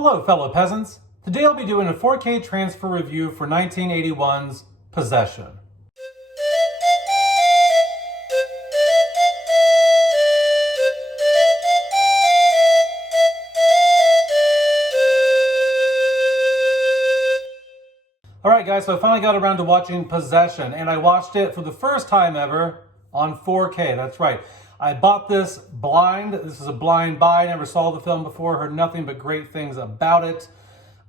Hello, fellow peasants. Today I'll be doing a 4K transfer review for 1981's Possession. Alright guys, so I finally got around to watching Possession, and I watched it for the first time ever on 4K. That's right. I bought this blind. This is a blind buy. Never saw the film before, heard nothing but great things about it.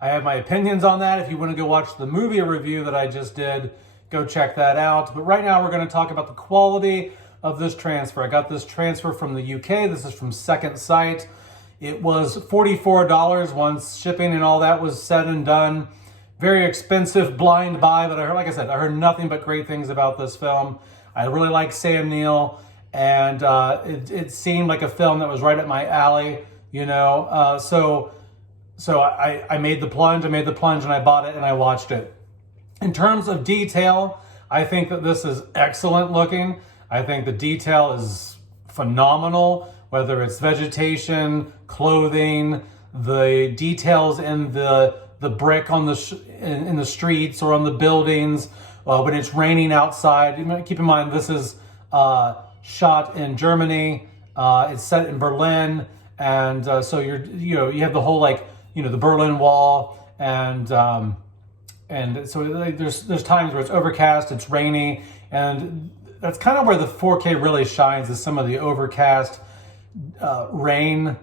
I have my opinions on that. If you want to go watch the movie review that I just did, go check that out. But right now we're going to talk about the quality of this transfer. I got this transfer from the UK. This is from Second Sight. It was $44 once shipping and all that was said and done. Very expensive blind buy, but I heard, like I said, I heard nothing but great things about this film. I really like Sam Neill, and it seemed like a film that was right up my alley, you know. So I made the plunge, and I bought it, and I watched it. In terms of detail, I think that this is excellent looking. I think the detail is phenomenal, whether it's vegetation, clothing, the details in the brick on in the streets or on the buildings, when it's raining outside. Keep in mind, this is shot in Germany. It's set in Berlin, and so you have the whole the Berlin Wall, and so there's times where it's overcast, it's rainy, and that's kind of where the 4K really shines, is some of the overcast rain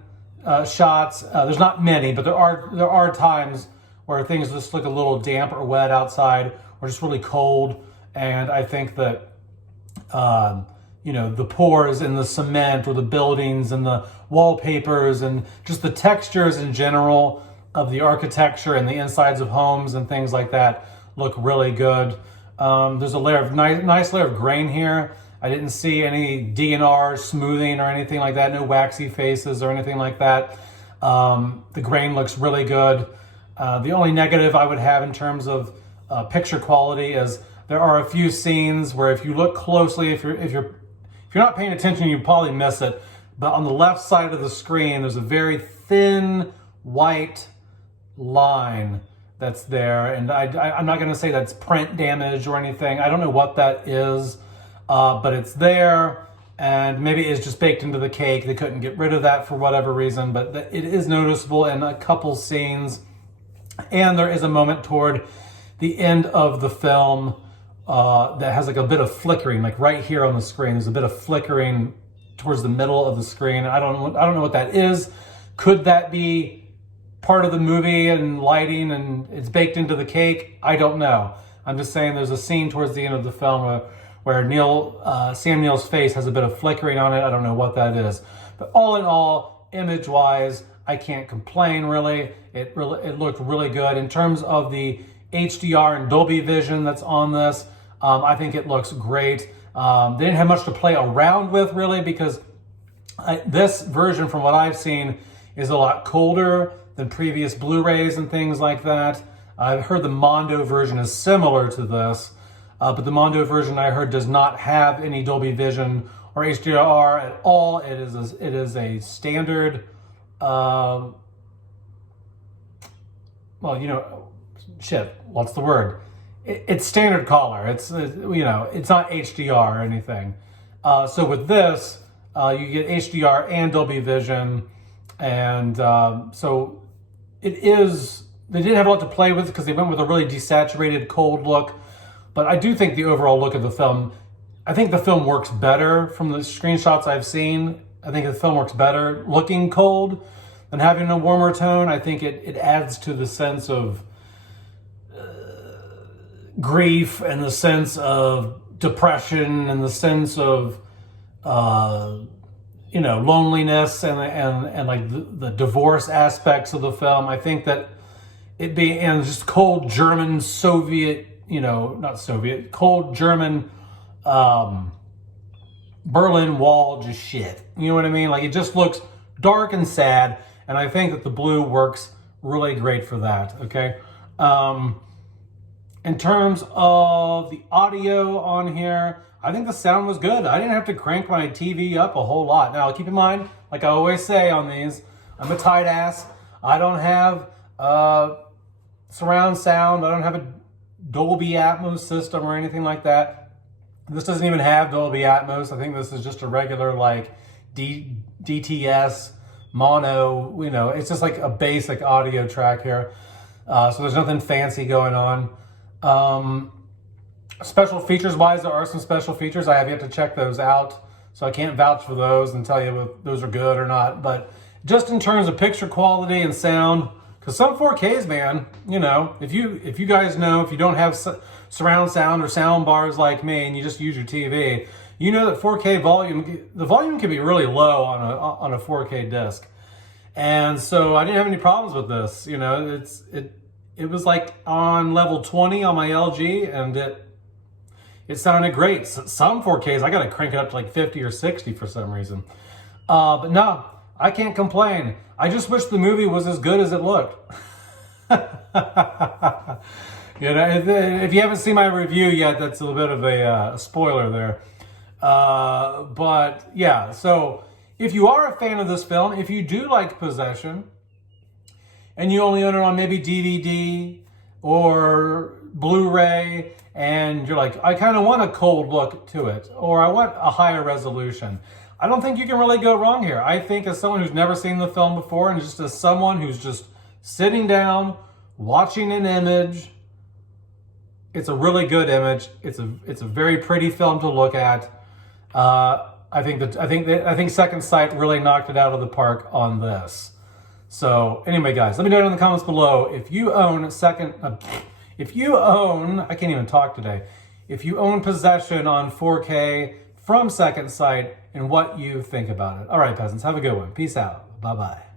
shots. There's not many, but there are times where things just look a little damp or wet outside, or just really cold. And I think that, the pores in the cement or the buildings and the wallpapers and just the textures in general of the architecture and the insides of homes and things like that look really good. There's a layer of nice layer of grain here. I didn't see any DNR smoothing or anything like that, no waxy faces or anything like that. The grain looks really good. The only negative I would have in terms of picture quality is there are a few scenes where if you look closely, if you're not paying attention, you probably miss it. But on the left side of the screen, there's a very thin white line that's there, and I'm not going to say that's print damage or anything. I don't know what that is, but it's there, and maybe it's just baked into the cake. They couldn't get rid of that for whatever reason, but it is noticeable in a couple scenes. And there is a moment toward the end of the film that has like a bit of flickering, like right here on the screen. There's a bit of flickering towards the middle of the screen. I don't know what that is. Could that be part of the movie and lighting and it's baked into the cake? I don't know. I'm just saying there's a scene towards the end of the film where Sam Neill's face has a bit of flickering on it. I don't know what that is. But all in all, image-wise, I can't complain really. It looked really good. In terms of the HDR and Dolby Vision that's on this, I think it looks great. They didn't have much to play around with really, because this version, from what I've seen, is a lot colder than previous Blu-rays and things like that. I've heard the Mondo version is similar to this, but the Mondo version I heard does not have any Dolby Vision or HDR at all. It is a standard, what's the word? It's standard color. It's not HDR or anything. So with this, you get HDR and Dolby Vision, and so it is. They didn't have a lot to play with because they went with a really desaturated, cold look. But I do think the overall look of the film, I think the film works better from the screenshots I've seen. I think the film works better looking cold than having a warmer tone. I think it adds to the sense of grief and the sense of depression and the sense of loneliness and like the divorce aspects of the film. I think that it being and just cold German Soviet, not Soviet, cold German Berlin Wall, just shit. You know what I mean? Like, it just looks dark and sad, and I think that the blue works really great for that, okay? In terms of the audio on here, I think the sound was good. I didn't have to crank my TV up a whole lot. Now, keep in mind, like I always say on these, I'm a tight ass. I don't have surround sound. I don't have a Dolby Atmos system or anything like that. This doesn't even have Dolby Atmos. I think this is just a regular like DTS mono, you know, it's just like a basic audio track here. So there's nothing fancy going on. Special features wise, there are some special features. I have yet to check those out, so I can't vouch for those and tell you if those are good or not. But just in terms of picture quality and sound, because some 4Ks, man, you know, if you guys know, if you don't have surround sound or sound bars like me and you just use your TV, you know that 4K volume, the volume can be really low on a 4K disc. And so I didn't have any problems with this. You know, it was like on level 20 on my LG, and it sounded great. Some 4Ks, I got to crank it up to like 50 or 60 for some reason. But no, I can't complain. I just wish the movie was as good as it looked. You know, if you haven't seen my review yet, that's a little bit of a spoiler there. But yeah, so if you are a fan of this film, if you do like Possession, and you only own it on maybe DVD or Blu-ray, and you're like, I kind of want a cold look to it, or I want a higher resolution, I don't think you can really go wrong here. I think as someone who's never seen the film before, and just as someone who's just sitting down, watching an image, it's a really good image. It's a very pretty film to look at. I think Second Sight really knocked it out of the park on this. So anyway, guys, let me know in the comments below if you own I can't even talk today. If you own Possession on 4K from Second Sight and what you think about it. All right, peasants, have a good one. Peace out. Bye-bye.